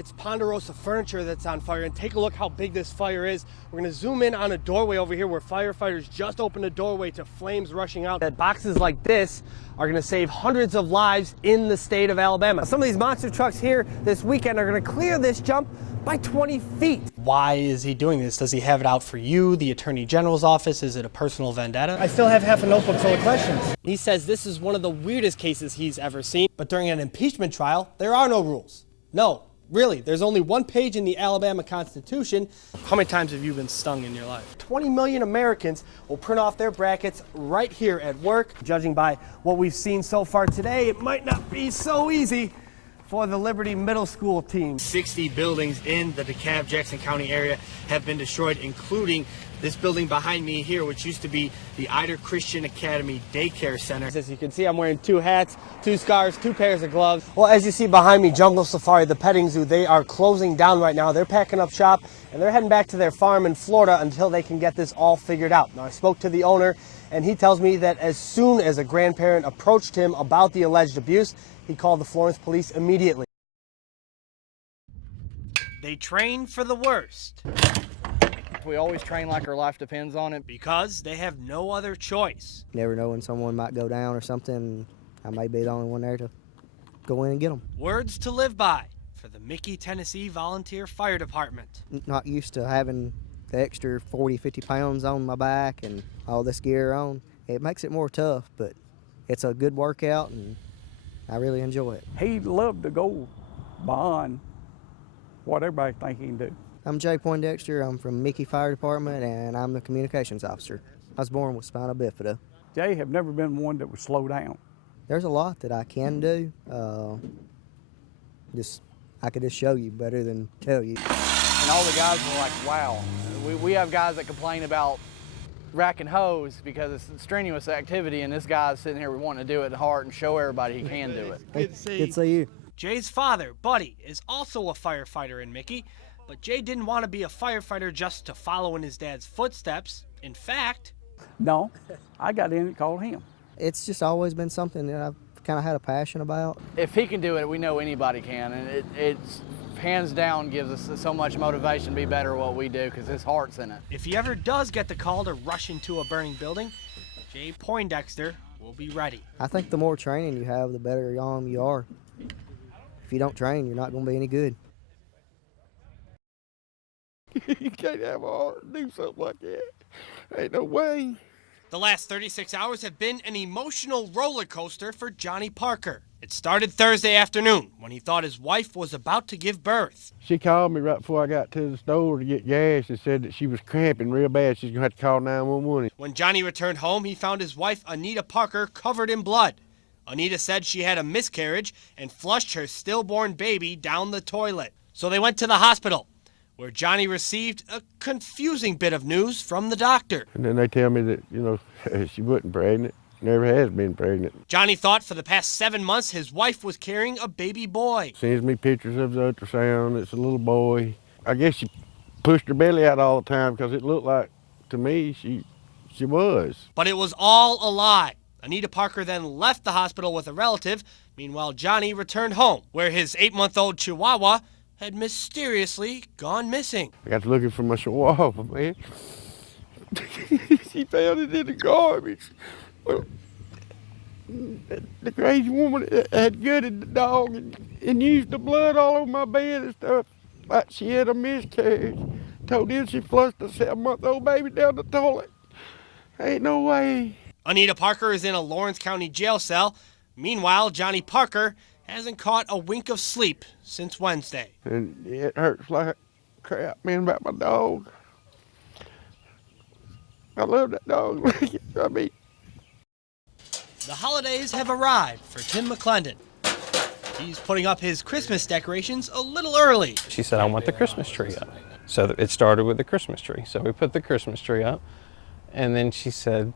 It's Pondarosa Furniture that's on fire, and take a look how big this fire is. We're going to zoom in on a doorway over here where firefighters just opened a doorway to flames rushing out. That boxes like this are going to save hundreds of lives in the state of Alabama. Some of these monster trucks here this weekend are going to clear this jump by 20 feet. Why is he doing this? Does he have it out for you, the Attorney General's office? Is it a personal vendetta? I still have half a notebook full of questions. He says this is one of the weirdest cases he's ever seen, but during an impeachment trial, there are no rules. No. Really, there's only one page in the Alabama Constitution. How many times have you been stung in your life? 20 million Americans will print off their brackets right here at work. Judging by what we've seen so far today, it might not be so easy for the Liberty Middle School team. 60 buildings in the DeKalb-Jackson County area have been destroyed, including this building behind me here, which used to be the Ider Christian Academy Daycare Center. As you can see, I'm wearing 2 hats, 2 scarves, 2 pairs of gloves. Well, as you see behind me, Jungle Safari, the petting zoo, they are closing down right now. They're packing up shop, and they're heading back to their farm in Florida until they can get this all figured out. Now, I spoke to the owner, and he tells me that as soon as a grandparent approached him about the alleged abuse, he called the Florence police immediately. They train for the worst. We always train like our life depends on it. Because they have no other choice. You never know when someone might go down or something. I may be the only one there to go in and get them. Words to live by for the Mickey, Tennessee Volunteer Fire Department. Not used to having the extra 40, 50 pounds on my back and all this gear on. It makes it more tough, but it's a good workout and I really enjoy it. He'd love to go beyond what everybody thinks he can do. I'm Jay Poindexter. I'm from Mickey Fire Department, and I'm the communications officer. I was born with spina bifida. Jay have never been one that would slow down. There's a lot that I can do. I could just show you better than tell you. And all the guys were like, wow. We have guys that complain about racking hose because it's a strenuous activity, and this guy's sitting here wanting to do it in heart and show everybody he can do it. Good to see you. Jay's father, Buddy, is also a firefighter in Mickey. But Jay didn't want to be a firefighter just to follow in his dad's footsteps. In fact... No, I got in and called him. It's just always been something that I've kind of had a passion about. If he can do it, we know anybody can. And it's hands down gives us so much motivation to be better at what we do because his heart's in it. If he ever does get the call to rush into a burning building, Jay Poindexter will be ready. I think the more training you have, the better you are. If you don't train, you're not going to be any good. You can't have a heart and do something like that. Ain't no way. The last 36 hours have been an emotional roller coaster for Johnny Parker. It started Thursday afternoon when he thought his wife was about to give birth. She called me right before I got to the store to get gas and said that she was cramping real bad. She's going to have to call 911. When Johnny returned home, he found his wife, Anita Parker, covered in blood. Anita said she had a miscarriage and flushed her stillborn baby down the toilet. So they went to the hospital, where Johnny received a confusing bit of news from the doctor. And then they tell me that, she wasn't pregnant, never has been pregnant. Johnny thought for the past 7 months his wife was carrying a baby boy. Sends me pictures of the ultrasound. It's a little boy. I guess she pushed her belly out all the time because it looked like, to me, she was. But it was all a lie. Anita Parker then left the hospital with a relative. Meanwhile, Johnny returned home, where his 8-month-old Chihuahua had mysteriously gone missing. I got to looking for my chihuahua, man. She found it in the garbage. Well, the crazy woman had gutted the dog and used the blood all over my bed and stuff, like she had a miscarriage. Told him she flushed a 7-month-old baby down the toilet. Ain't no way. Anita Parker is in a Lawrence County jail cell. Meanwhile, Johnny Parker hasn't caught a wink of sleep since Wednesday. And it hurts like crap, man, about my dog. I love that dog. I mean. The holidays have arrived for Tim McClendon. He's putting up his Christmas decorations a little early. She said, I want the Christmas tree up. So it started with the Christmas tree. So we put the Christmas tree up, and then she said,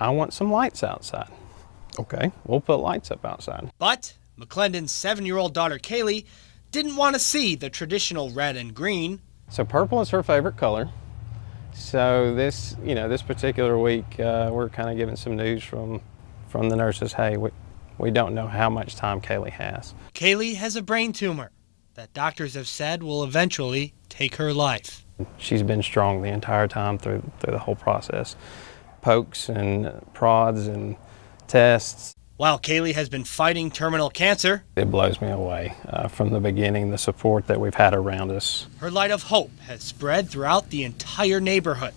I want some lights outside. Okay, we'll put lights up outside. But McClendon's 7-year-old daughter, Kaylee, didn't want to see the traditional red and green. So purple is her favorite color. So this particular week, we're kind of getting some news from the nurses. Hey, we don't know how much time Kaylee has. Kaylee has a brain tumor that doctors have said will eventually take her life. She's been strong the entire time through the whole process. Pokes and prods and tests. While Kaylee has been fighting terminal cancer, It blows me away from the beginning, the support that we've had around us. her light of hope has spread throughout the entire neighborhood.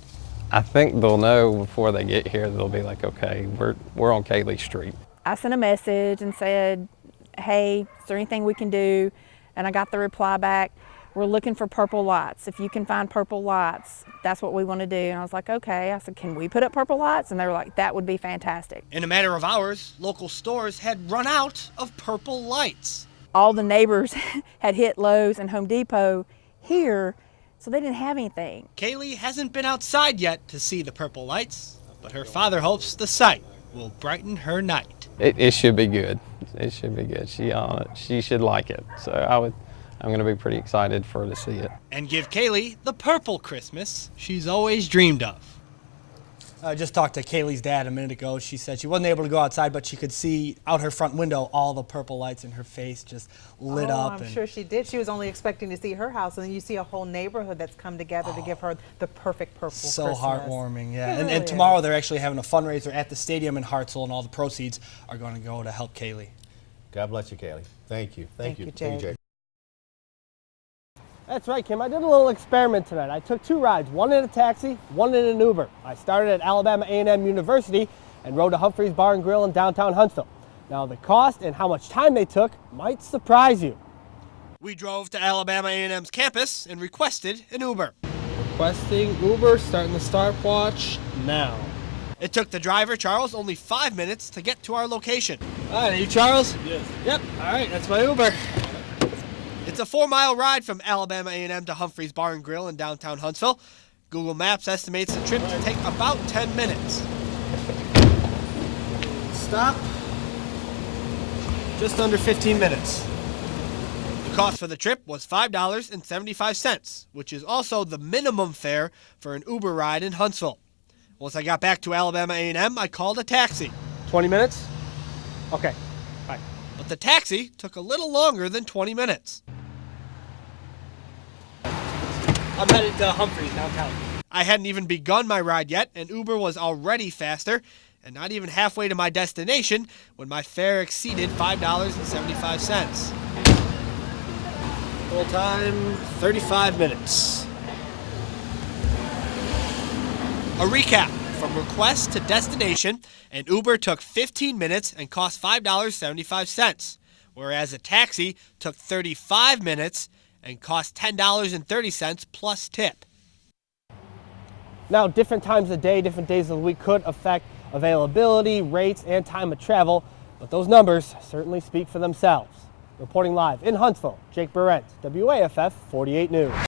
I think they'll know before they get here, they'll be like, okay, we're on Kaylee Street. I sent a message and said, hey, is there anything we can do? And I got the reply back, we're looking for purple lights. If you can find purple lights, that's what we want to do. And I was like, okay. I said, can we put up purple lights? And they were like, that would be fantastic. In a matter of hours, local stores had run out of purple lights. All the neighbors had hit Lowe's and Home Depot here, so they didn't have anything. Kaylee hasn't been outside yet to see the purple lights, but her father hopes the sight will brighten her night. It should be good. It should be good. She should like it. So I'm going to be pretty excited for her to see it. And give Kaylee the purple Christmas she's always dreamed of. I just talked to Kaylee's dad a minute ago. She said she wasn't able to go outside, but she could see out her front window all the purple lights, and her face just lit up. I'm sure she did. She was only expecting to see her house, and then you see a whole neighborhood that's come together to give her the perfect purple So Christmas. heartwarming, yeah. It really And tomorrow is. they're actually having a fundraiser at the stadium in Hartselle, and all the proceeds are going to go to help Kaylee. God bless you, Kaylee. Thank you. Thank you, Jake. That's right, Kim. I did a little experiment tonight. I took 2 rides, one in a taxi, one in an Uber. I started at Alabama A&M University and rode to Humphrey's Bar and Grill in downtown Huntsville. Now, the cost and how much time they took might surprise you. We drove to Alabama A&M's campus and requested an Uber. Requesting Uber, starting the stopwatch now. It took the driver, Charles, only 5 minutes to get to our location. All right, are you Charles? Yes. Yep, all right, that's my Uber. It's a 4-mile ride from Alabama A&M to Humphrey's Bar and Grill in downtown Huntsville. Google Maps estimates the trip to take about 10 minutes. Stop. Just under 15 minutes. The cost for the trip was $5.75, which is also the minimum fare for an Uber ride in Huntsville. Once I got back to Alabama A&M, I called a taxi. 20 minutes? Okay, bye. But the taxi took a little longer than 20 minutes. I'm headed to Humphreys downtown. I hadn't even begun my ride yet, and Uber was already faster, and not even halfway to my destination when my fare exceeded $5.75. Full time, 35 minutes. A recap: from request to destination, an Uber took 15 minutes and cost $5.75, whereas a taxi took 35 minutes and cost $10.30 plus tip. Now, different times of day, different days of the week could affect availability, rates, and time of travel, but those numbers certainly speak for themselves. Reporting live in Huntsville, Jake Berent, WAFF 48 News.